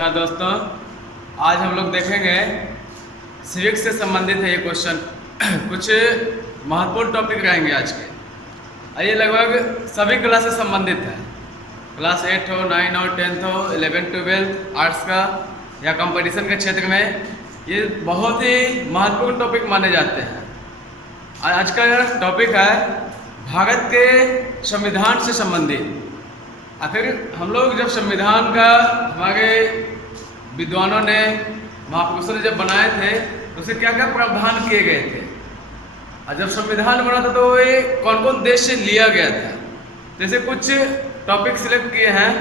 नमस्कार दोस्तों। आज हम लोग देखेंगे सिविक्स से संबंधित है ये क्वेश्चन। कुछ महत्वपूर्ण टॉपिक रहेंगे आज के। ये लगभग सभी क्लास से संबंधित है। क्लास 8 हो, 9 हो, 10th हो, 11, 12 आर्ट्स का या कंपटीशन के क्षेत्र में ये बहुत ही महत्वपूर्ण टॉपिक माने जाते हैं। आज का टॉपिक है भारत के संविधान से संबंधित। आखिर हम लोग जब संविधान का हमारे विद्वानों ने महापुरुषों ने जब बनाए थे तो उसे क्या क्या प्रावधान किए गए थे, और जब संविधान बना था तो ये कौन कौन देश से लिया गया था। जैसे कुछ टॉपिक सिलेक्ट किए हैं,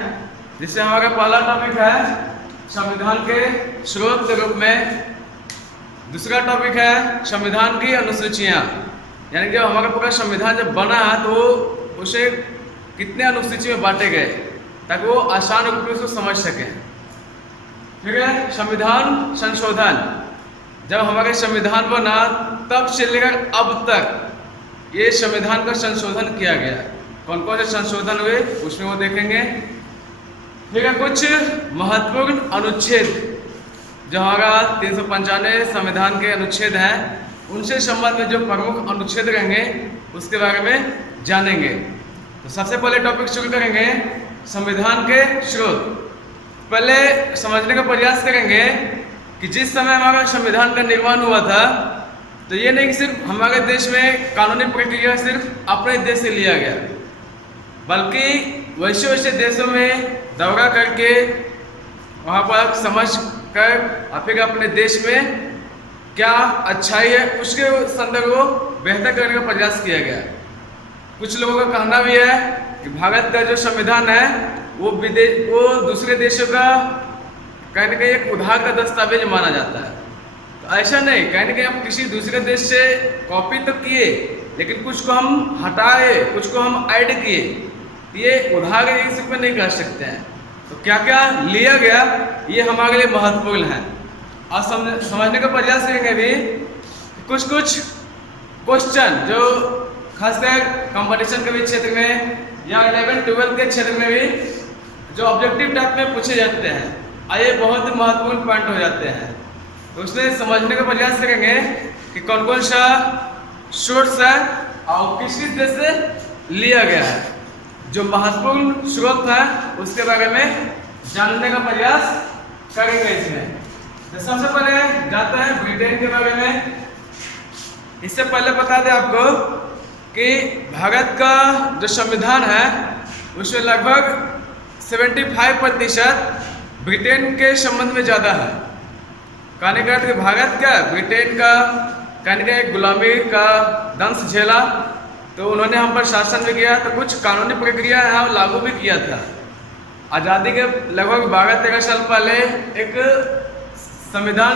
जिससे हमारा पहला टॉपिक है संविधान के स्रोत के रूप में। दूसरा टॉपिक है संविधान की अनुसूचियाँ, यानी जब हमारा पूरा संविधान जब बना तो उसे कितने अनुसूची में बांटे गए ताकि वो आसान रूप में उसको समझ सकें। ठीक है, संविधान संशोधन। जब हमारे संविधान बना तब से लेकर अब तक ये संविधान का संशोधन किया गया। कौन कौन से संशोधन हुए उसमें वो देखेंगे। ठीक है, कुछ महत्वपूर्ण अनुच्छेद जो हमारा 395 संविधान के अनुच्छेद हैं, उनसे संबंध में जो प्रमुख अनुच्छेद रहेंगे उसके बारे में जानेंगे। तो सबसे पहले टॉपिक शुरू करेंगे संविधान के स्रोत। पहले समझने का प्रयास करेंगे कि जिस समय हमारा संविधान का निर्माण हुआ था तो ये नहीं कि सिर्फ हमारे देश में कानूनी प्रक्रिया सिर्फ अपने देश से लिया गया, बल्कि वैसे वैसे देशों में दौरा करके वहाँ पर समझ कर और फिर अपने देश में क्या अच्छाई है उसके संदर्भ को बेहतर करने का प्रयास किया गया। कुछ लोगों का कहना भी है कि भारत का जो संविधान है वो दूसरे देशों का कहीं ना कहीं एक उधार का दस्तावेज माना जाता है। तो ऐसा नहीं, कहीं ना कहीं हम किसी दूसरे देश से कॉपी तो किए, लेकिन कुछ को हम हटाए, कुछ को हम ऐड किए। ये उधार इस पर नहीं कह सकते हैं। तो क्या क्या लिया गया ये हमारे लिए महत्वपूर्ण है, और समझने का प्रयास करेंगे भी। कुछ क्वेश्चन जो खासकर कंपटीशन के भी क्षेत्र में या 11, 12 के क्षेत्र में भी जो ऑब्जेक्टिव टाइप में पूछे जाते हैं, ये बहुत ही महत्वपूर्ण पॉइंट हो जाते हैं। तो उसमें समझने का प्रयास करेंगे कि कौन कौन सा सोर्स है और किस किस देश से लिया गया है। जो महत्वपूर्ण स्रोत है उसके बारे में जानने का प्रयास करेंगे इसमें। तो सबसे पहले जाते हैं ब्रिटेन के बारे में। इससे पहले बता दें आपको कि भारत का जो संविधान है उसमें लगभग 75% ब्रिटेन के संबंध में ज़्यादा है। कहने का कि भारत का ब्रिटेन का कहने का एक गुलामी का दंश झेला, तो उन्होंने हम पर शासन भी किया, तो कुछ कानूनी प्रक्रिया यहाँ लागू भी किया था। आज़ादी के लगभग 12-13 साल पहले एक संविधान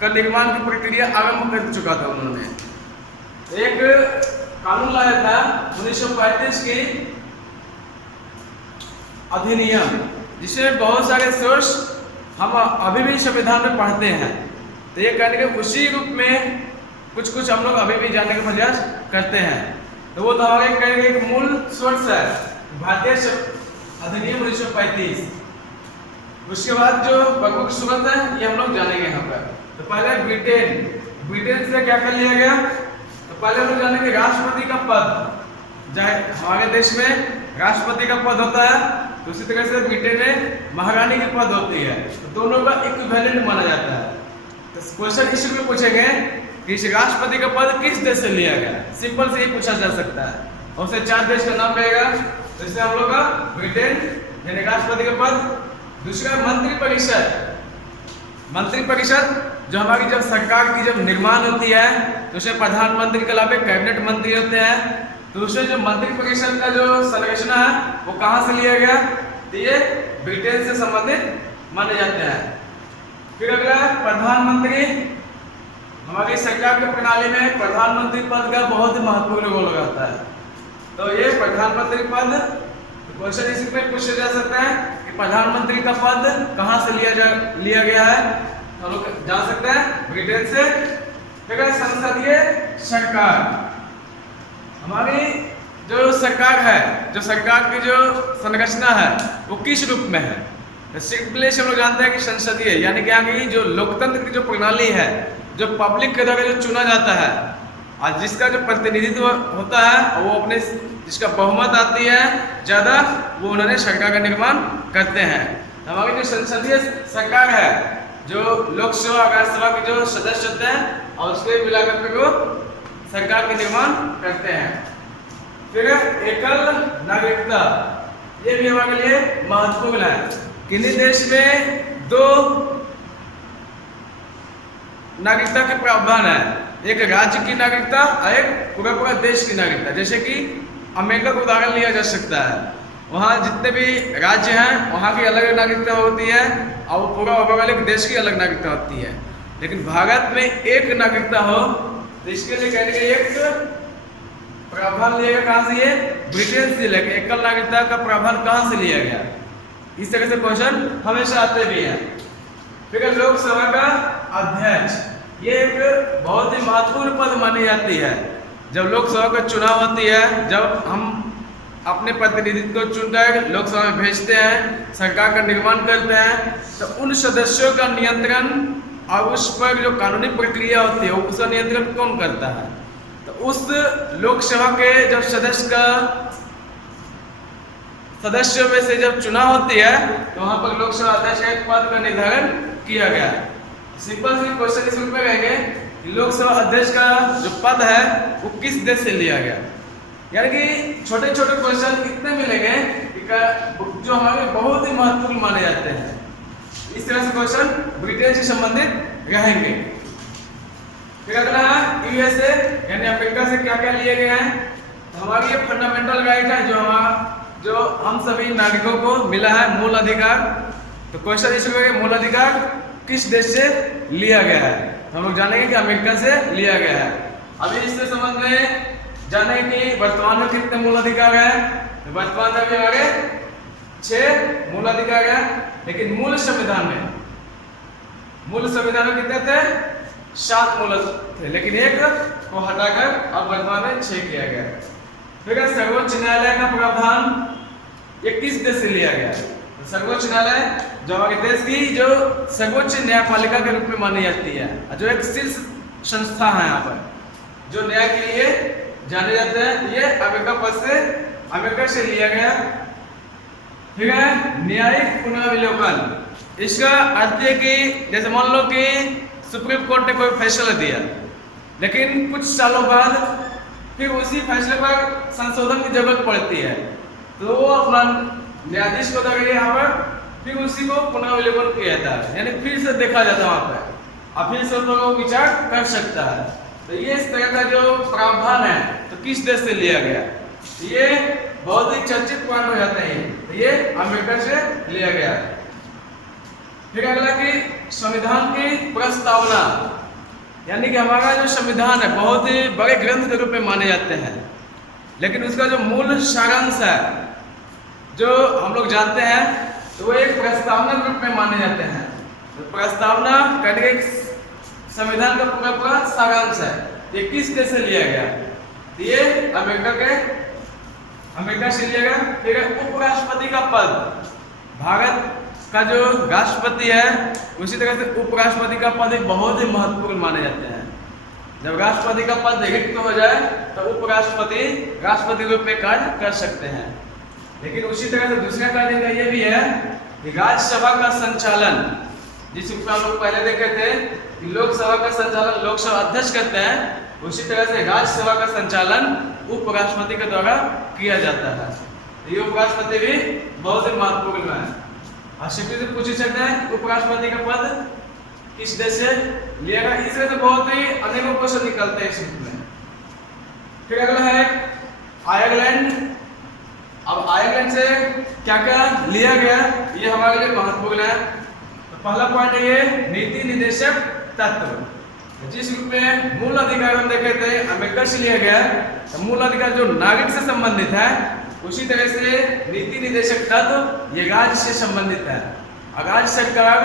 का निर्माण की प्रक्रिया आरंभ कर चुका था। उन्होंने एक कानून लाया था 1935 की अधिनियम, जिसमें बहुत सारे सोर्स हम अभी भी संविधान में पढ़ते हैं। तो ये कहने के उसी रूप में कुछ हम लोग अभी भी जानने का प्रयास करते हैं। तो वो तो हमारे कहने के एक मूल सोर्स है भारतीय अधिनियम 1935। उसके बाद जो प्रमुख स्रोत है ये हम लोग जानेंगे यहाँ पर। तो पहले ब्रिटेन से क्या कर लिया गया। तो पहले हम लोग जानेंगे राष्ट्रपति का पद। चाहे हमारे देश में राष्ट्रपति का पद होता है, तो उसी तरह से ब्रिटेन में महारानी की पद होती है। तो दोनों का इक्विवेलेंट माना जाता है। तो क्वेश्चन इस में पूछेंगे कि इस राष्ट्रपति का पद किस देश से लिया गया। सिंपल से ही पूछा जा सकता है, और उससे 4 देश का नाम रहेगा। तो इससे हम लोग का ब्रिटेन यानी राष्ट्रपति का पद। दूसरा मंत्री परिषद जो हमारी जब सरकार की जब निर्माण होती है तो उसमें प्रधानमंत्री के अलावा कैबिनेट मंत्री होते हैं। तो उसमें जो मंत्री परिषद का जो संरचना है वो कहाँ से लिया गया, तो ये ब्रिटेन से संबंधित माने जाते हैं। फिर अगला प्रधानमंत्री। हमारी सरकार की प्रणाली में प्रधानमंत्री पद का बहुत ही महत्वपूर्ण रोल होता है। तो ये प्रधानमंत्री पद क्वेश्चन इसी में पूछा जा सकता है कि प्रधानमंत्री का पद कहाँ से लिया गया है। हम लोग जान सकते हैं ब्रिटेन से। फिर संसदीय सरकार। हमारी जो सरकार है, जो सरकार की जो संरचना है वो किस रूप में है। सिंपली हम लोग जानते हैं कि संसदीय यानी कि यहाँ की जो लोकतंत्र की जो प्रणाली है, जो पब्लिक के द्वारा जो चुना जाता है और जिसका जो प्रतिनिधित्व होता है वो अपने जिसका बहुमत आती है ज़्यादा, वो उन्होंने सरकार का निर्माण करते हैं। हमारी जो संसदीय सरकार है, जो लोकसभा राज्यसभा के जो सदस्य होते हैं और उसके मिलाकर को सरकार के निर्माण करते हैं। फिर एकल नागरिकता, ये भी हमारे लिए महत्वपूर्ण है। किन्हीं देश में दो नागरिकता के प्रावधान है, एक राज्य की नागरिकता और एक पूरा देश की नागरिकता। जैसे कि अमेरिका का उदाहरण लिया जा सकता है, वहाँ जितने भी राज्य हैं वहाँ की अलग नागरिकता होती है और वो पूरा ओवरऑल एक देश की अलग नागरिकता होती है। लेकिन भारत में एक नागरिकता हो तो इसके लिए कहने के एक प्रावधान लिया गया। कहाँ से? ये ब्रिटेन से लेकर एकल नागरिकता का प्रावधान कहाँ से लिया गया? इस तरह से क्वेश्चन हमेशा आते भी हैं। फिर लोकसभा का अध्यक्ष, ये एक बहुत ही महत्वपूर्ण पद मानी जाती है। जब लोकसभा का चुनाव होती है, जब हम अपने प्रतिनिधित्व को चुनकर लोकसभा में भेजते हैं, सरकार का निर्माण करते हैं, तो उन सदस्यों का नियंत्रण और उस पर जो कानूनी प्रक्रिया होती है उसका नियंत्रण कौन करता है? तो उस लोकसभा के जब सदस्यों में से जब चुनाव होती है तो वहाँ पर लोकसभा अध्यक्ष के पद का निर्धारण किया गया है। सिंपल सी क्वेश्चन इस रूप में रहेंगे कि लोकसभा अध्यक्ष का जो पद है वो किस देश से लिया गया। यानी कि छोटे छोटे क्वेश्चन इतने मिलेंगे जो हमारे बहुत ही महत्वपूर्ण माने जाते हैं। इस तरह से क्वेश्चन ब्रिटेन से संबंधित रहेंगे। फिर अगला है यूएसए यानी अमेरिका से क्या क्या लिए गए हैं। तो हमारी ये फंडामेंटल राइट है जो हम सभी नागरिकों को मिला है, मूल अधिकार। तो क्वेश्चन इस मूल अधिकार किस देश से लिया गया है? तो हम लोग जानेंगे कि अमेरिका से लिया गया है। अभी इससे संबंध में जाने कि वर्तमान में कितने मूल अधिकार है। तो वर्तमान में अभी हमारे 6 मूल अधिकार है, लेकिन मूल संविधान में कितने थे? 7 मूल थे, लेकिन एक को हटाकर अब वर्तमान में 6 किया गया। फिर सर्वोच्च न्यायालय का प्रावधान ये किस देश से लिया गया है? तो सर्वोच्च न्यायालय जो हमारे देश की जो सर्वोच्च न्यायपालिका के रूप में मानी जाती है, जो एक शीर्ष संस्था है यहाँ पर जो न्याय के लिए जाने जाते हैं, ये अमेरिका से लिया गया। ठीक है, न्यायिक पुनर्विलोकन, इसका अर्थ है कि जैसे मान लो कि सुप्रीम कोर्ट ने कोई फैसला दिया, लेकिन कुछ सालों बाद फिर उसी फैसले पर संशोधन की जरूरत पड़ती है, तो वो अपना न्यायाधीश को यहाँ पर फिर उसी को पुनर्विलोकन किया जाता है, यानी फिर से देखा जाता है वहाँ पर और फिर से लोगों विचार कर सकता है। तो ये इस तरह का जो प्रावधान है तो किस देश से लिया गया? ये बहुत ही चर्चित पॉइंट हो जाते हैं, तो ये अमेरिका से लिया गया। फिर अगला कि संविधान की प्रस्तावना, यानी कि हमारा जो संविधान है बहुत ही बड़े ग्रंथ के रूप में माने जाते हैं, लेकिन उसका जो मूल सारांश है जो हम लोग जानते हैं तो वो एक प्रस्तावना के रूप में माने जाते हैं। तो प्रस्तावना करके संविधान का पूरा सारांश है, ये किस देश से लिया गया? ये अमेरिका से लिया गया। फिर उपराष्ट्रपति का पद, भारत का जो राष्ट्रपति है उसी तरह से उपराष्ट्रपति का पद बहुत ही महत्वपूर्ण माने जाते हैं। जब राष्ट्रपति का पद रिक्त हो जाए तो उपराष्ट्रपति राष्ट्रपति रूप में कार्य कर सकते हैं। लेकिन उसी तरह से दूसरा कार्य का ये भी है कि राज्यसभा का संचालन, जिस रूप में हम लोग पहले देखे थे कि लोकसभा का संचालन लोकसभा अध्यक्ष करते हैं, उसी तरह से राज्यसभा का संचालन उपराष्ट्रपति के द्वारा किया जाता है। ये उपराष्ट्रपति भी बहुत ही महत्वपूर्ण है। और सीधी से पूछ सकते हैं कि उपराष्ट्रपति का पद किस देश से लिया गया? इस तरह से बहुत ही अनेकों क्वेश्चन निकलते हैं इस में। फिर अगला है आयरलैंड। अब आयरलैंड से क्या क्या लिया गया ये हमारे लिए महत्वपूर्ण है। तो पहला पॉइंट है ये नीति निर्देशक तत्व, जिस रूप में मूल अधिकार हम देखे थे अमेरिका से लिया गया। तो मूल अधिकार जो नागरिक से संबंधित है, उसी तरह से नीति निर्देशक तत्व ये राज्य से संबंधित है। और राज्य सरकार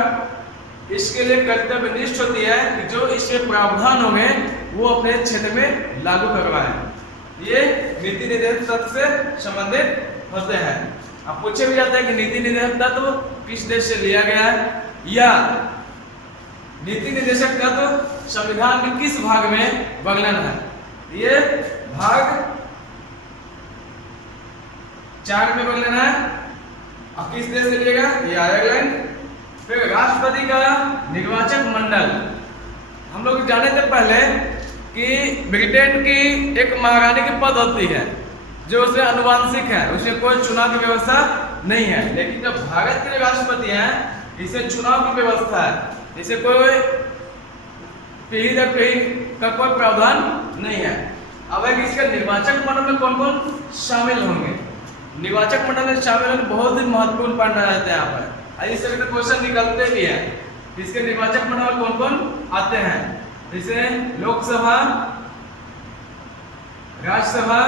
इसके लिए कर्तव्यनिष्ठ होती है कि जो इसके प्रावधान होंगे वो अपने क्षेत्र में लागू करवाएं। ये नीति निर्देशक तत्व से संबंधित होते हैं। अब पूछे भी जाता है कि नीति निर्देशक तत्व किस देश से लिया गया है, या नीति निर्देशक तत्व संविधान के किस भाग में वर्णन है। ये भाग 4 में वर्णन है। अब किस देश से लिएगा, ये आयरलैंड। फिर राष्ट्रपति का निर्वाचक मंडल, हम लोग जाने थे पहले कि ब्रिटेन की एक महारानी की पद होती है जो उसमें अनुवांशिक है, उसमें कोई चुनाव की व्यवस्था नहीं है। लेकिन जब भारत के राष्ट्रपति हैं, इसे चुनाव की व्यवस्था है, इसे कोई पीढ़ी दर पीढ़ी का कोई प्रावधान नहीं है। अब एक इसके निर्वाचक मंडल में कौन कौन शामिल होंगे, निर्वाचक मंडल में शामिल होने बहुत ही महत्वपूर्ण पॉइंट आ जाते हैं यहाँ पर। इस तरह के क्वेश्चन निकलते भी हैं, इसके निर्वाचक मंडल में कौन कौन आते हैं, जैसे लोकसभा, राज्यसभा,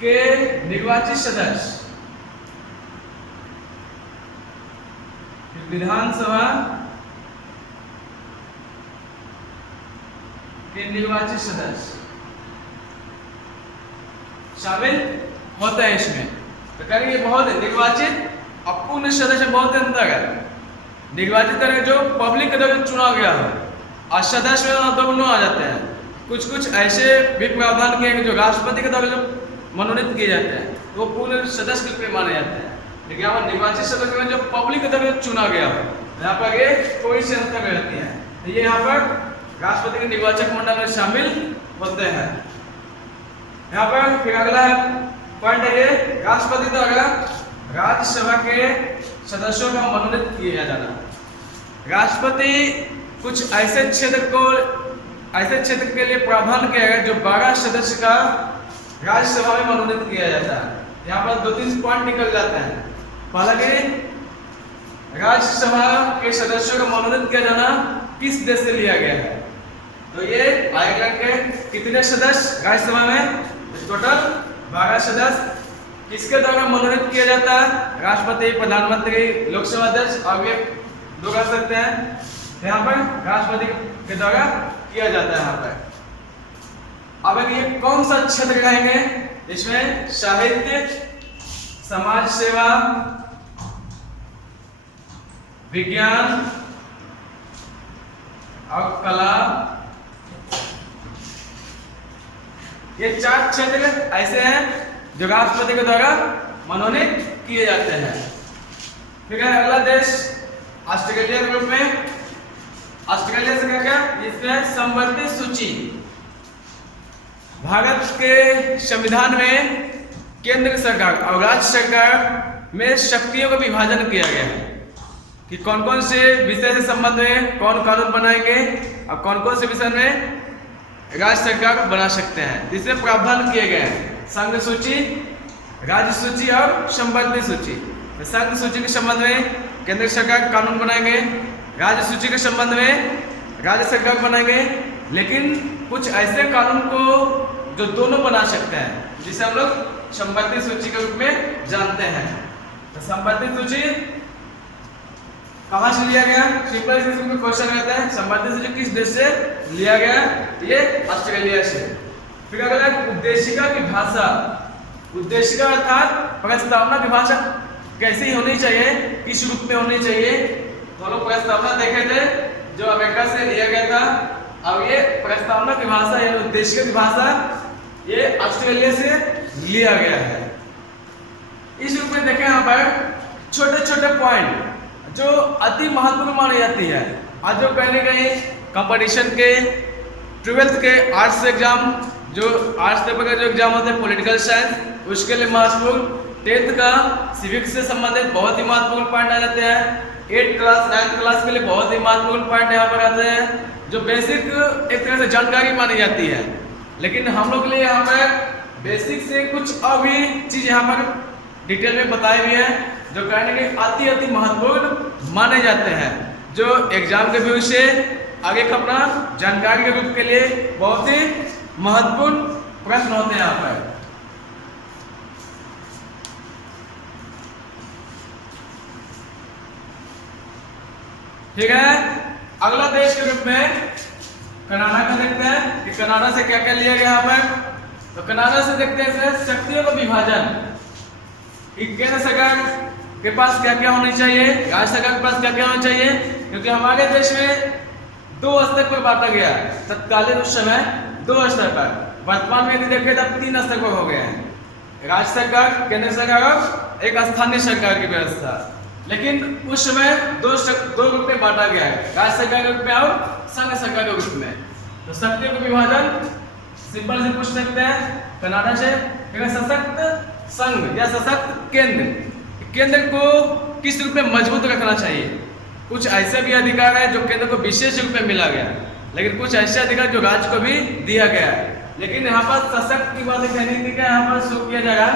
के निर्वाचित सदस्य, विधानसभा के निर्वाचित सदस्य शामिल होते हैं इसमें। तो करेंगे बहुत निर्वाचित अपूर्ण सदस्य बहुत अंतर है। निर्वाचित करेंगे जो पब्लिक के द्वारा चुना गया हो, और सदस्य में दोनों आ जाते हैं। कुछ ऐसे भी प्रावधान किए जो राष्ट्रपति के द्वारा जो मनोनीत किए जाते हैं वो पूर्ण सदस्य के रूप में माने जाते हैं। लेकिन यहाँ पर निर्वाचित सदस्य में जो पब्लिक के द्वारा चुना गया हो, यहाँ पर ये थोड़ी सी अंतर रहती है। तो ये यहाँ पर राष्ट्रपति के निर्वाचक मंडल में शामिल होते हैं। यहाँ पर फिर अगला पॉइंट है, ये राष्ट्रपति द्वारा राज्यसभा के सदस्यों का मनोनीत किया जाना। राष्ट्रपति कुछ ऐसे क्षेत्र के लिए प्रावधान किया गया जो 12 सदस्य का राज्यसभा में मनोनीत किया जाता है। यहाँ पर 2-3 पॉइंट निकल जाते हैं। पहला कि राज्यसभा के सदस्यों का मनोनीत किया जाना किस देश से लिया गया है, तो ये आयरलैंड के कितने सदस्य राज्यसभा में, टोटल 12 सदस्य। किसके द्वारा मनोनीत किया जाता है, राष्ट्रपति, प्रधानमंत्री, लोकसभा अध्यक्ष और ये दो कर सकते हैं। यहाँ पर राष्ट्रपति के द्वारा किया जाता है। यहाँ पर अब ये कौन सा क्षेत्र रहेंगे, इसमें साहित्य, समाज सेवा, विज्ञान और कला, ये 4 क्षेत्र ऐसे हैं जो राष्ट्रपति के द्वारा मनोनीत किए जाते हैं। फिर अगला देश ऑस्ट्रेलिया के रूप में। ऑस्ट्रेलिया से क्या, इसमें संवर्धित सूची। भारत के संविधान में केंद्र सरकार और राज्य सरकार में शक्तियों का विभाजन किया गया है कि कौन कौन से विषय से संबंध में कौन कानून बनाएंगे और कौन कौन से विषय में राज्य सरकार बना सकते हैं। जिसमें प्रावधान किए गए हैं संघ सूची, राज्य सूची और संवर्धित सूची। संघ सूची के संबंध में केंद्र सरकार कानून बनाएंगे, राज्य सूची के संबंध में राज्य सरकार बनाएंगे। लेकिन कुछ ऐसे कानून को जो दोनों बना सकते हैं, जिसे हम लोग संवर्धित सूची के रूप में जानते हैं। तो संवर्धित सूची कहाँ से लिया गया, सिंपल इसमें क्वेश्चन रहता है, संवर्धित सूची किस देश से लिया गया, ये ऑस्ट्रेलिया से। फिर अगला उद्देशिका की भाषा। उद्देशिका अर्थात प्रस्तावना की भाषा कैसी होनी चाहिए, किस रूप में होनी चाहिए। तो हम लोग प्रस्तावना देखे थे जो अमेरिका से लिया गया था। अब ये प्रस्तावना की भाषा यानी उद्देशिका की भाषा ये ऑस्ट्रेलिया से लिया गया है। इस रूप में देखें यहाँ पर छोटे छोटे पॉइंट जो अति महत्वपूर्ण मानी जाती है। आज जो कहीं कहीं कंपटीशन के 12th के आर्ट्स एग्जाम, जो आर्ट्स पेपर का जो एग्जाम होते हैं पॉलिटिकल साइंस, उसके लिए महत्वपूर्ण। 10th का सिविक्स से संबंधित बहुत ही महत्वपूर्ण पॉइंट आ जाते हैं। 8th क्लास 9th क्लास के लिए बहुत ही महत्वपूर्ण पॉइंट यहाँ पर आते हैं जो बेसिक एक तरह से जानकारी मानी जाती है। लेकिन हम लोग के लिए यहाँ पर बेसिक से कुछ और भी चीज़ यहाँ पर डिटेल में बताई हुई है जो कहने के अति महत्वपूर्ण माने जाते हैं, जो एग्जाम के व्यू से आगे का अपना जानकारी के रूप के लिए बहुत ही महत्वपूर्ण प्रश्न होते हैं यहाँ पर। ठीक है, अगला देश के रूप में कनाडा का देखते हैं कि कनाडा से क्या क्या लिया गया यहाँ पर। तो कनाडा से देखते हैं सर शक्तियों का विभाजन कि केंद्र सरकार के पास क्या क्या होनी चाहिए, राज्य सरकार के पास क्या क्या होना चाहिए, क्योंकि हमारे देश में दो स्तर पर बांटा गया तत्कालीन उस समय, दो स्तर पर। वर्तमान में यदि देखें तब 3 स्तर पर हो गए हैं, राज्य सरकार, केंद्र सरकार और एक स्थानीय सरकार की व्यवस्था। लेकिन उस समय दो रूप में बांटा गया है, राज्य सरकार के रूप में और संघ सरकार के रूप में। तो शक्तियों का विभाजन सिंपल से पूछ सकते हैं कनाडा से, सशक्त संघ या सशक्त केंद्र, केंद्र को किस रूप में मजबूत रखना चाहिए। कुछ ऐसे भी अधिकार है जो केंद्र को विशेष रूप में मिला गया, लेकिन कुछ ऐसे अधिकार जो राज्य को भी दिया गया है। लेकिन यहाँ पर सशक्त की बात कहने की क्या यहाँ पर शो किया जा रहा है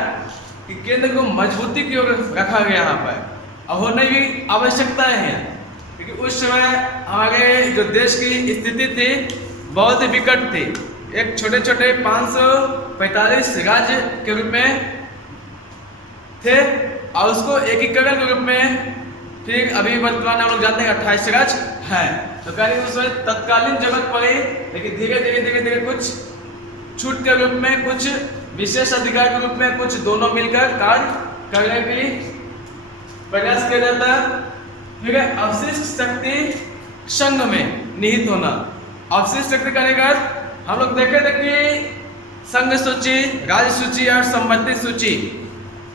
कि केंद्र को मजबूती की ओर रखा गया यहाँ पर, और होने भी आवश्यकता है, क्योंकि उस समय हमारे जो देश की स्थिति थी बहुत ही विकट थी। एक छोटे छोटे 545 राज्य के रूप में थे और उसको एकीकरण के रूप में फिर अभी वर्तमान में हम लोग जानते हैं 28 राज्य हैं। तो कहीं उस समय तत्कालीन जरूरत पड़ी, लेकिन धीरे धीरे कुछ छूट के रूप में, कुछ विशेष अधिकार के रूप में, कुछ दोनों मिलकर कार्य करने के प्रयास किया जाता है। फिर अवशिष्ट शक्ति संघ में निहित होना। अवशिष्ट शक्ति करने का हम लोग देखे थे कि संघ सूची, राज्य सूची और संबंधित सूची,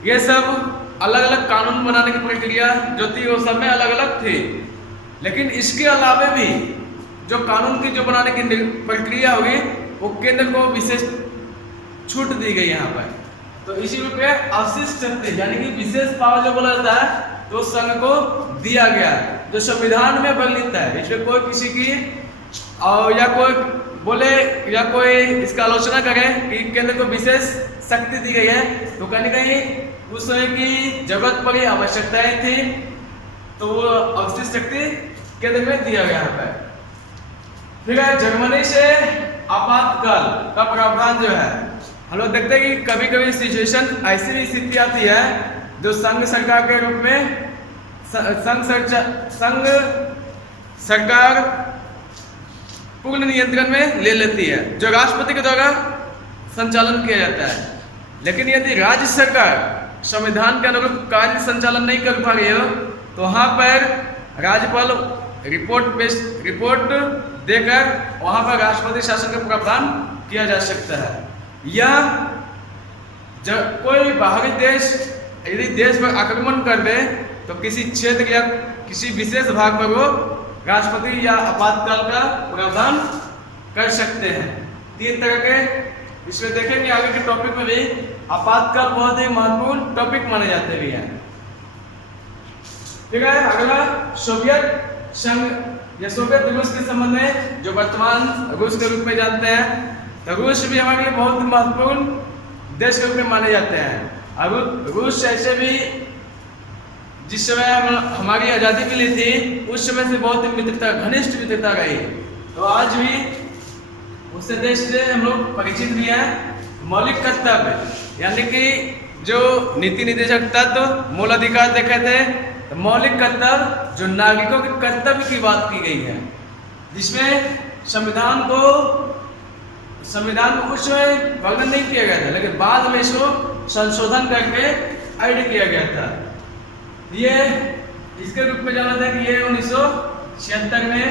ये सब अलग अलग कानून बनाने की प्रक्रिया जो थी वो सब में अलग अलग थी। लेकिन इसके अलावे भी जो कानून की जो बनाने की प्रक्रिया होगी वो केंद्र को विशेष छूट दी गई यहाँ पर। तो इसी रूप में अवशिष्ट शक्ति यानी कि विशेष पावर जो बोला जाता है तो संघ को दिया गया, जो संविधान में वर्णित है। इसमें कोई किसी की और या कोई बोले या कोई इसका आलोचना करे कि केंद्र को विशेष शक्ति दी गई है, तो कहीं कहीं उस समय की जरूरत पड़ी, आवश्यकताएं थी, तो वो अवशिष्ट शक्ति केंद्र में दिया गया है। फिर जर्मनी से आपातकाल का प्रावधान जो है, हम लोग देखते हैं कि कभी कभी सिचुएशन ऐसी भी स्थिति आती है जो संघ सरकार के रूप में संघ सरकार पूर्ण नियंत्रण में ले लेती है, जो राष्ट्रपति के द्वारा संचालन किया जाता है। लेकिन यदि राज्य सरकार संविधान के अनुरूप कार्य संचालन नहीं कर पा रही हो तो वहाँ पर राज्यपाल रिपोर्ट देकर वहाँ पर राष्ट्रपति शासन का प्रावधान किया जा सकता है। या जब कोई बाहरी देश यदि देश पर आक्रमण कर दे तो किसी क्षेत्र या किसी विशेष भाग पर वो राष्ट्रपति या आपातकाल का प्रावधान कर सकते हैं। 3 तरह के इसमें देखेंगे आगे के टॉपिक में भी आपातकाल बहुत ही महत्वपूर्ण टॉपिक माने जाते भी हैं। ठीक है, अगला सोवियत संघ या सोवियत रूस के संबंध में, जो वर्तमान रूस के रूप में जानते हैं। तो रूस भी हमारे लिए बहुत महत्वपूर्ण देश के रूप में माने जाते हैं। अब रूस ऐसे भी जिस समय हमारी आज़ादी मिली थी उस समय से बहुत मित्रता, घनिष्ठ मित्रता रही। तो आज भी उस देश से हम लोग परिचित भी हैं। मौलिक कर्तव्य यानी कि जो नीति निर्देशक तत्व मूल अधिकार देखे थे, तो मौलिक कर्तव्य जो नागरिकों के कर्तव्य की बात की गई है, जिसमें संविधान में उस समय वर्णन नहीं किया गया था, लेकिन बाद में इसको संशोधन करके ऐड किया गया था। ये इसके रूप में जाना था कि ये 1976 में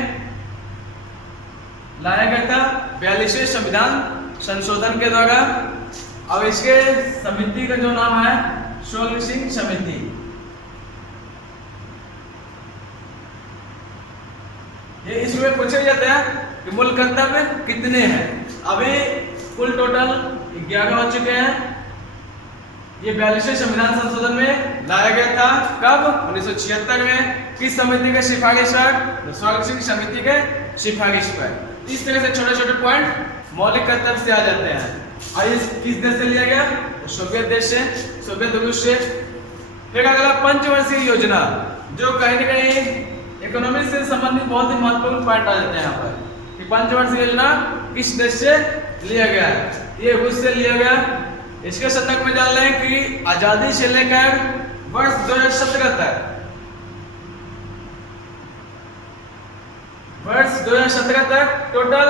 लाया गया था 42वें संविधान संशोधन के द्वारा। अब इसके समिति का जो नाम है शोल सिंह समिति। ये इसमें पूछा जाता है कि मूल कर्तव्य कितने हैं। अभी कुल टोटल 11 हो चुके हैं। ये 42वें संविधान संशोधन में लाया गया था कब? 1976 में। किस समिति के सिफारिश पर? शोल सिंह समिति के सिफारिश पर। इस तरह से छोटे छोटे पॉइंट मौलिक कर्तव्य से आ जाते हैं। और इस किस देश से लिया गया? तो सोवियत देश से, सोवियत रूस से। फिर अगला पंचवर्षीय योजना, जो कहीं न कहीं इकोनॉमी से संबंधित बहुत ही महत्वपूर्ण पॉइंट आ जाते हैं यहाँ पर। कि पंचवर्षीय योजना किस देश से लिया गया? ये रूस से लिया गया। इसके संदर्भ में जान लें कि आजादी से लेकर वर्ष 2017 तक, टोटल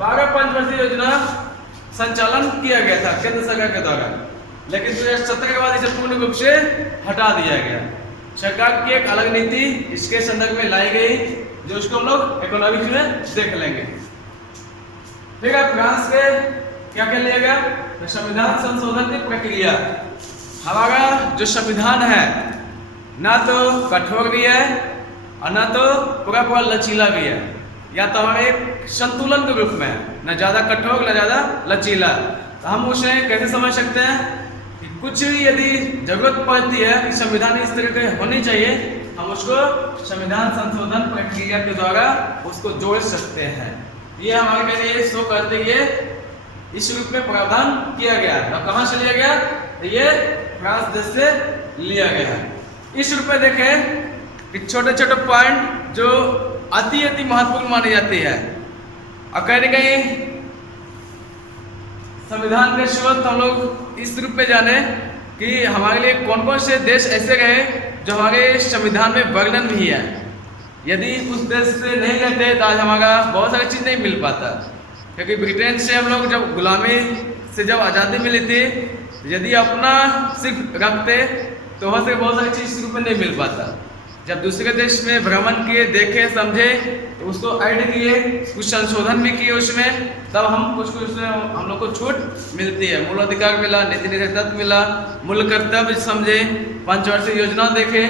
12 पंचवर्षीय योजना संचालन किया गया था केंद्र सरकार के द्वारा, लेकिन 2017 के बाद इसे पूर्ण रूप से हटा दिया गया। सरकार की एक अलग नीति इसके संदर्भ में लाई गई, जो उसको हम लोग इकोनॉमिक्स में देख लेंगे। ठीक है, फ्रांस के क्या क्या लिया गया, तो संविधान संशोधन की प्रक्रिया। हमारा जो संविधान है ना तो कठोर भी है और ना तो पूरा पूरा लचीला भी है, या तो हमारे एक संतुलन के रूप में, ना ज्यादा कठोर ना ज्यादा लचीला। तो हम उसे कैसे समझ सकते हैं कि कुछ यदि जरूरत पड़ती है कि संविधान इस तरह के होनी चाहिए, हम उसको संविधान संशोधन प्रक्रिया के द्वारा उसको जोड़ सकते हैं। ये हमारे लिए शो करते हुए इस रूप में प्रावधान किया गया। और कहाँ से लिया गया, तो ये फ्रांस देश से लिया गया है। इस रूप में देखें कि छोटे छोटे पॉइंट जो अति अति महत्वपूर्ण मानी जाती है, और कहीं न कहीं संविधान के स्रोत हम लोग इस रूप में जाने कि हमारे लिए कौन कौन से देश ऐसे गए जो हमारे संविधान में वर्णन भी है। यदि उस देश से नहीं रहते तो आज हमारा बहुत सारी चीज़ नहीं मिल पाता, क्योंकि ब्रिटेन से हम लोग जब गुलामी से जब आज़ादी मिली थी, यदि अपना सिर्फ रखते तो वहाँ से बहुत सारी चीज़ शुरू में नहीं मिल पाता। जब दूसरे देश में भ्रमण किए, देखे, समझे, तो उसको ऐड किए, कुछ संशोधन भी किए उसमें, तब हम कुछ उसमें हम लोग को छूट मिलती है। मूल अधिकार मिला, नीति निर्धारित मिला, मूल कर्तव्य समझे, पंचवर्षीय योजना देखे।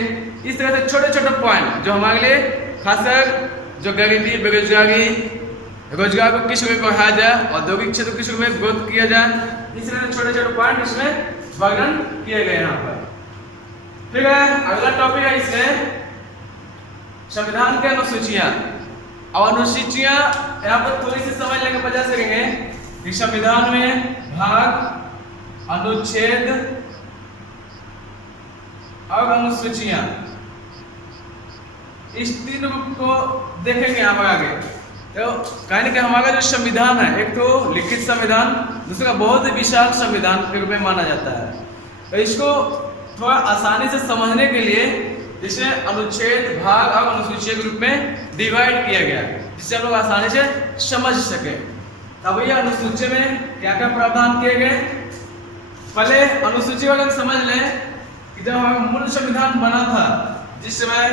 इस तरह से छोटे छोटे पॉइंट जो हमारे लिए खासकर जो गरीबी, बेरोजगारी, रोजगार को किस रूप में बढ़ाया जाए, औद्योगिक क्षेत्र को किस रूप में ग्रोथ किया जाए, इस तरह से छोटे छोटे पॉइंट इसमें वर्णन किए गए यहाँ पर। ठीक है, अगला टॉपिक है इसमें संविधान के अनुसूचियां। और अनुसूचियां यहाँ पर थोड़ी सी समझ लेंगे, प्रयास करेंगे कि संविधान में भाग, अनुच्छेद और अनुसूचियां, इस तीन रूप को देखेंगे यहाँ पर आगे। तो कहने के हमारा जो संविधान है, एक तो लिखित संविधान, दूसरा बहुत ही विशाल संविधान के रूप में माना जाता है। तो इसको थोड़ा आसानी से समझने के लिए जिसे अनुच्छेद, भाग और अनुसूची के रूप में डिवाइड किया गया, जिससे हम लोग आसानी से समझ सके। अब ये अनुसूची में क्या क्या प्रावधान किए गए, पहले अनुसूची वाले समझ लें कि जब हमारा मूल संविधान बना था, जिस समय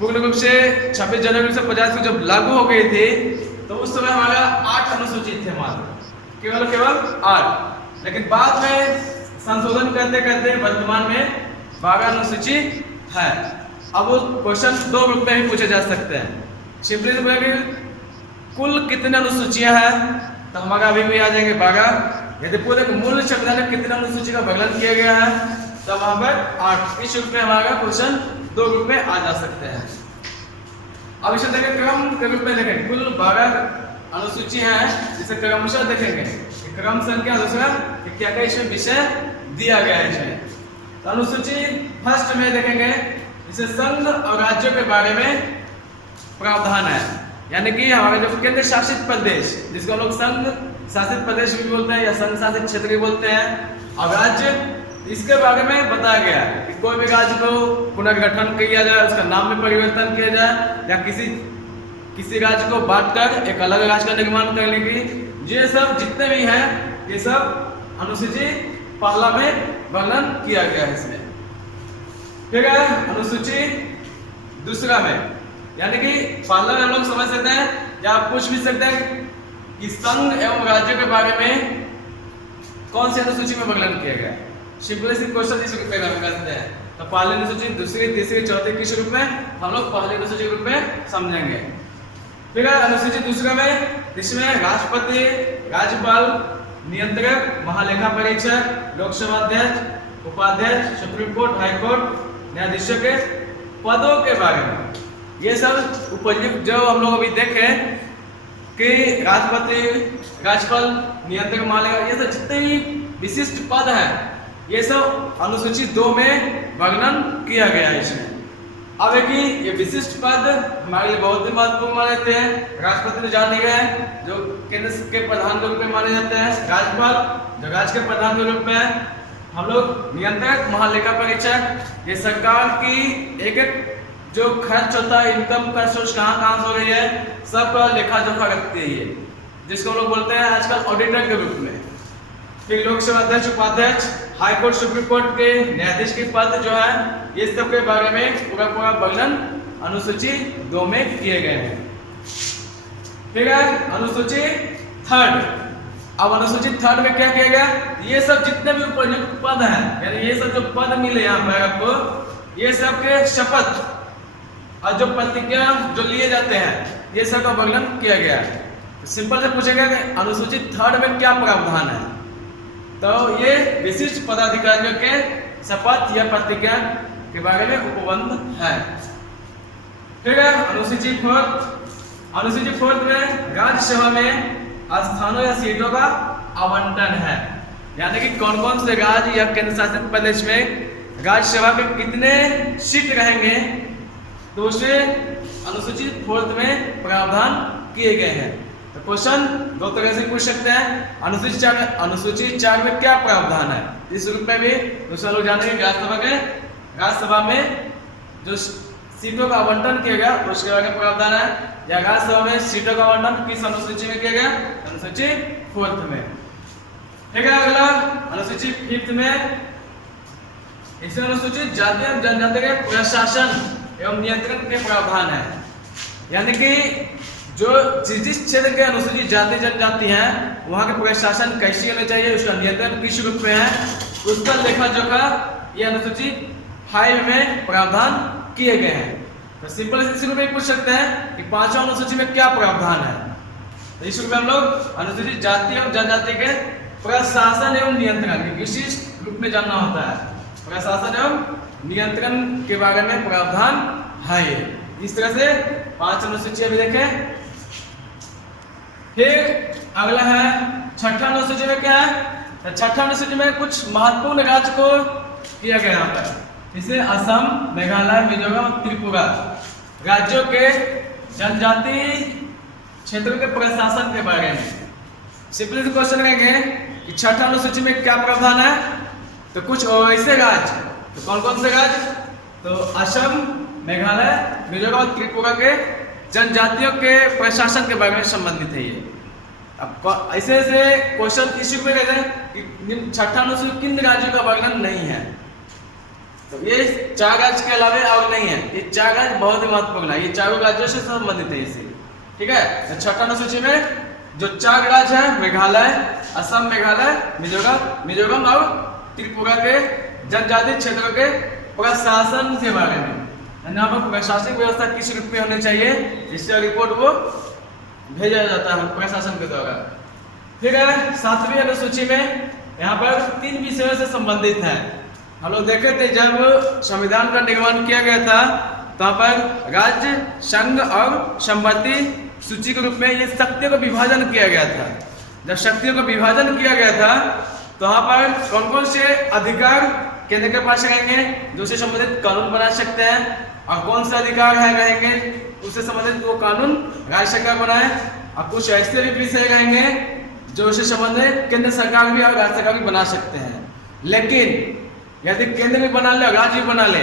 पूर्ण रूप से 26 जनवरी 1950 को जब लागू हो गई थी, तो उस समय हमारा 8 अनुसूचित थे, मात्र केवल 8। लेकिन बाद में संशोधन करते करते वर्तमान में 12 अनुसूची है। अब वो क्वेश्चन दो रूप में ही पूछे जा सकते हैं। सिंपली से बोलेंगे कुल कितने अनुसूचियां हैं, तो हमारा अभी भी आ जाएंगे 12। यदि पूरे मूल संविधान में कितने अनुसूची का वर्णन किया गया है, तो वहां पर 8। इस रूप में हमारा क्वेश्चन दो रूप में आ जा सकते हैं। अब इसे देखें क्रम के रूप में देखें, कुल 12 अनुसूची है, जिसे क्रमशः देखेंगे क्रम संख्या, दूसरा क्या क्या इसमें विषय दिया गया है इसमें। तो अनुसूची फर्स्ट में देखेंगे, इसे संघ और राज्यों के बारे में प्रावधान है, यानी कि हमारे जो केंद्र शासित प्रदेश, जिसको हम लोग संघ शासित प्रदेश भी बोलते हैं या संघ शासित क्षेत्र भी बोलते हैं, और राज्य, इसके बारे में बताया गया कि कोई भी राज्य को पुनर्गठन किया जाए, उसका नाम में परिवर्तन किया जाए, या किसी राज्य को बांटकर एक अलग राज्य का निर्माण करने की, ये सब जितने भी हैं, ये सब अनुसूची पहला में वर्णन किया गया है इसमें। ठीक है, अनुसूची दूसरा में, यानी कि पहला में हम लोग समझ सकते हैं या आप पूछ भी सकते हैं कि संघ एवं राज्य के बारे में कौन सी अनुसूची में वर्णन किया गया। सिंपल सी क्वेश्चन इस रूप में करते हैं। तो पहली अनुसूची, दूसरी, तीसरी, चौथी किस रूप में, हम लोग पहली अनुसूची के रूप में समझेंगे। ठीक है, अनुसूची दूसरा में, इसमें राष्ट्रपति, राज्यपाल, नियंत्रक, महालेखा परीक्षक, लोकसभा अध्यक्ष, उपाध्यक्ष, सुप्रीम कोर्ट, हाई कोर्ट, न्यायाधीशों के पदों के बारे में, ये सब उपयुक्त जो हम लोग अभी देखे कि राष्ट्रपति, राज्यपाल, नियंत्रक, महालेखा, ये सब जितने भी विशिष्ट पद हैं, ये सब अनुसूची 2 में वर्णन किया गया है इसमें। अब है कि ये विशिष्ट पद हमारे लिए बहुत ही महत्वपूर्ण माने जाते हैं। राष्ट्रपति तो जाने गए जो केंद्र के प्रधान के रूप में माने जाते हैं, राज्यपाल जो राज्य के प्रधान के रूप में, हम लोग नियंत्रक, महालेखा परीक्षक, ये सरकार की एक एक जो खर्च होता है, इनकम का सोर्स कहाँ से हो रही है, सबका लेखा जोखा रखती है। जिसको हम लोग बोलते हैं आजकल ऑडिटर के रूप में। फिर लोकसभा अध्यक्ष, उपाध्यक्ष, हाईकोर्ट, सुप्रीम कोर्ट के न्यायाधीश के पद जो है, ये सब के बारे में पूरा पूरा वर्णन अनुसूची 2 में किए गए हैं। ठीक है, अनुसूची 3। अब अनुसूची 3 में क्या किया गया, ये सब जितने भी उपयुक्त पद हैं, यानी ये सब जो पद मिले यहाँ पर आपको, ये सब के शपथ और जो प्रतिज्ञा जो लिए जाते हैं, ये सब का वर्णन किया गया है। सिंपल से पूछेगा कि अनुसूची 3 में क्या प्रावधान है, तो ये विशिष्ट पदाधिकारियों के शपथ या प्रतिज्ञा के बारे में उपबंध है। ठीक है, अनुसूची 4 में राज्यसभा में स्थानों या सीटों का आवंटन है, यानी कि कौन कौन से राज्य या केंद्र शासित प्रदेश में राज्यसभा में कितने सीट रहेंगे, तो उसे अनुसूची 4 में प्रावधान किए गए हैं। तो क्वेश्चन 2 तरह से पूछ सकते हैं। अनुसूची 4 में क्या प्रावधान है, इस रूप में भी दूसरा लोग जानेंगे। राज्यसभा में जो सीटों का आवंटन किया गया उसके बारे में प्रावधान है, या राज्यसभा में सीटों का आवंटन किस अनुसूची में किया गया, अनुसूची 4 में। ठीक है, अगला अनुसूची 5 में, इसमें अनुसूचित जाति एवं जनजाति के प्रशासन एवं नियंत्रण के प्रावधान है, यानी कि जो जिस क्षेत्र के अनुसूचित जाति जनजाति हैं वहाँ के प्रशासन कैसी होना चाहिए, उसका नियंत्रण किस रूप में है, उसका लेखा जोखा ये अनुसूची 5 में प्रावधान किए गए हैं। तो सिंपल इस रूप में पूछ सकते हैं कि 5वां अनुसूची में क्या प्रावधान है, तो इस रूप में हम लोग अनुसूचित जाति एवं जनजाति के प्रशासन एवं नियंत्रण विशिष्ट रूप में जानना होता है। प्रशासन एवं नियंत्रण के बारे में प्रावधान है ये। इस तरह से 5 अनुसूची अभी देखें। फिर अगला है 6ठा अनुसूची में क्या है, तो 6ठा अनुसूची में कुछ महत्वपूर्ण राज्य को किया गया यहाँ पर, जैसे असम, मेघालय, मिजोरम, त्रिपुरा राज्यों के जनजाति क्षेत्रों के प्रशासन के बारे में। सिंपली से क्वेश्चन करेंगे कि 6ठा अनुसूची में क्या प्रावधान है, तो कुछ ऐसे राज्य, तो कौन कौन से राज्य, तो असम, मेघालय, मिजोरम और त्रिपुरा के जनजातियों के प्रशासन के बारे में संबंधित है ये। अब ऐसे ऐसे क्वेश्चन इस में कहते हैं कि 6ठा अनुसूची किन राज्यों का वर्णन नहीं है, तो ये 4 राज्य के अलावा और नहीं है। ये 4 राज्य बहुत ही महत्वपूर्ण है, ये चारों राज्यों से संबंधित है इसे। ठीक है, तो 6ठा अनुसूची में जो 4 राज्य हैं, मेघालय, असम, मेघालय, मिजोरम और त्रिपुरा के जनजाति क्षेत्रों के प्रशासन के बारे में, यहाँ पर प्रशासनिक व्यवस्था किस रूप में होनी चाहिए, इससे रिपोर्ट वो भेजा जाता है प्रशासन के द्वारा। फिर 7वीं अनुसूची में यहाँ पर 3 विषयों से संबंधित है। हम लोग देखे थे जब संविधान का निर्माण किया गया था तो यहाँ पर राज्य, संघ और संवर्ती सूची के रूप में ये शक्तियों का विभाजन किया गया था। जब शक्तियों का विभाजन किया गया था तो यहाँ पर कौन कौन से अधिकार केंद्र के पास रहेंगे, जो से संबंधित कानून बना सकते हैं, और कौन से अधिकार रहेंगे उससे संबंधित वो कानून राज्य सरकार बनाए, और कुछ ऐसे भी विषय रहेंगे जो उससे संबंधित केंद्र सरकार भी और राज्य सरकार भी बना सकते हैं। लेकिन यदि केंद्र भी बना ले और राज्य भी बना ले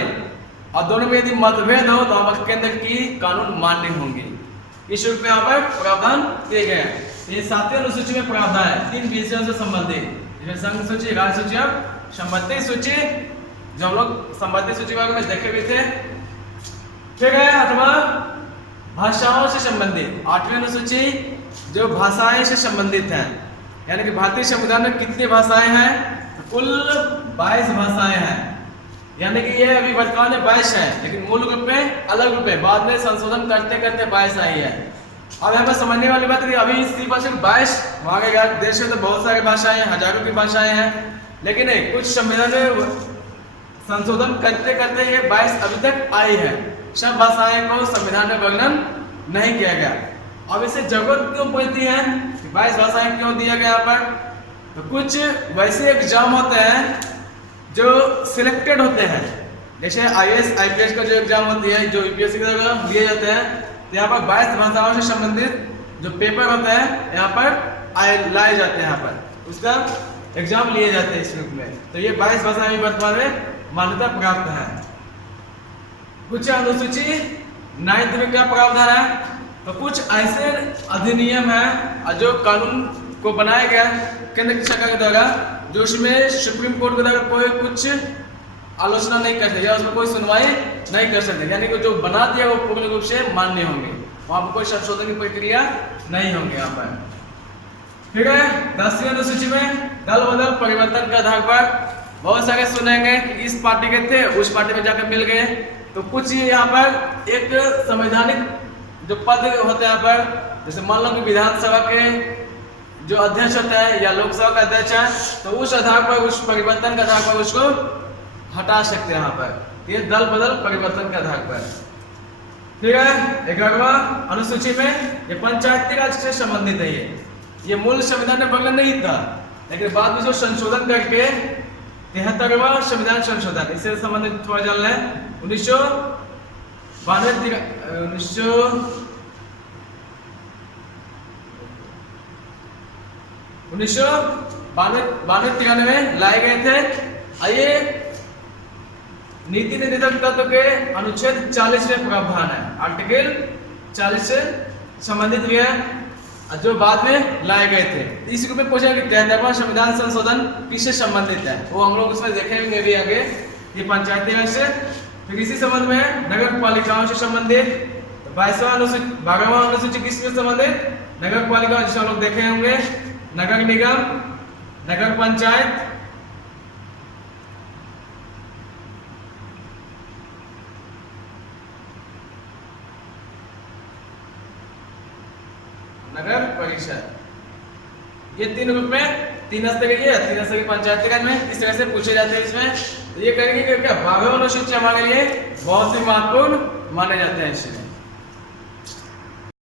और दोनों में यदि मतभेद हो तो हमारे केंद्र की कानून मान्य होंगे। इस रूप में यहाँ पर प्रावधान किए गए हैं। ये 7वीं अनुसूची में प्रावधान है 3 विषयों से संबंधित, जिसमें संघ सूची, राज्य सूची और संबंधी सूची, जो हम लोग संबंधी सूची के बारे में देखे भी थे। ठीक है, अथवा भाषाओं से संबंधित 8वीं अनुसूची जो भाषाएं से संबंधित है, यानी कि भारतीय संविधान में कितनी भाषाएं हैं, कुल 22 भाषाएं हैं, यानी कि ये अभी वर्तमान में 22 है, लेकिन मूल रूप में अलग रूप में बाद में संशोधन करते करते 22 आई है। अब यहाँ पर समझने वाली बात है अभी सिर्फ 22, वहाँ के देश में तो बहुत सारी भाषाएं हैं, हजारों की भाषाएं हैं, लेकिन कुछ संविधान में संशोधन करते करते ये 22 अभी तक आई है। सब भाषाएं को संविधान में वर्णन नहीं किया गया। अब इसे जरूरत क्यों पड़ती है, 22 भाषाएं क्यों दिया गया यहाँ पर, तो कुछ वैसे एग्जाम होते हैं जो सिलेक्टेड होते हैं, जैसे IAS IPS का जो एग्जाम होती है, जो UPSC के द्वारा दिए जाते हैं, तो यहाँ पर 22 भाषाओं से संबंधित जो पेपर होते हैं यहाँ पर लाए जाते हैं, यहाँ पर उसका एग्जाम लिए जाते हैं इस रूप में। तो ये 22 भाषाएं वर्तमान में मान्यता प्राप्त है। कुछ अनुसूची 9th में क्या प्रावधान है, तो कुछ ऐसे अधिनियम है जो कानून को बनाया गया केंद्र की सरकार के द्वारा, जो उसमें सुप्रीम कोर्ट के द्वारा कोई कुछ आलोचना नहीं कर सकते या उसमें कोई सुनवाई नहीं कर सकते, यानी कि जो बना दिया वो पूर्ण रूप से मान्य होंगे, वहां पर कोई संशोधन की प्रक्रिया नहीं होंगे। यहाँ पर ठीक है, 10वीं अनुसूची में दल बदल परिवर्तन के आधार पर बहुत सारे सुनेंगे कि इस पार्टी के थे उस पार्टी में जाकर मिल गए। तो कुछ यहाँ पर एक संवैधानिक जो पद होते हैं यहाँ पर, जैसे मान लो कि विधानसभा के जो अध्यक्ष होता है या लोकसभा का अध्यक्ष है, तो उस आधार पर उस परिवर्तन के आधार पर उसको हटा सकते हैं यहाँ पर। ये दल बदल परिवर्तन के आधार पर। ठीक है, 11वां अनुसूची में ये पंचायती राज से संबंधित है। ये मूल संविधान में वर्णन नहीं था, लेकिन बाद में जो संशोधन करके 73वां संविधान संशोधन इससे संबंधित थोड़ा जानना है। 1992-93 में लाए गए थे। आइए, नीति निर्धारण तत्व के अनुच्छेद 40 में प्रावधान है, आर्टिकल 40 से संबंधित भी है, जो बाद में लाए गए थे। इस रूप में पूछा कि 73वां संविधान संशोधन किससे संबंधित है, वो हम लोग उसमें देखेंगे भी आगे। ये पंचायती राज से, फिर इसी संबंध में नगर पालिकाओं से संबंधित 12वां अनुसूची किससे संबंधित, नगर पालिका, जिसे हम लोग देखे होंगे नगर निगम, नगर पंचायत, नगर परिषद। ये तीन रूप में, तीन स्तर की पंचायती राज में इस तरह से पूछे जाते हैं। इसमें तो ये करेंगे कि क्या 12वां अनुसूची हमारे लिए बहुत ही महत्वपूर्ण माने जाते हैं। इससे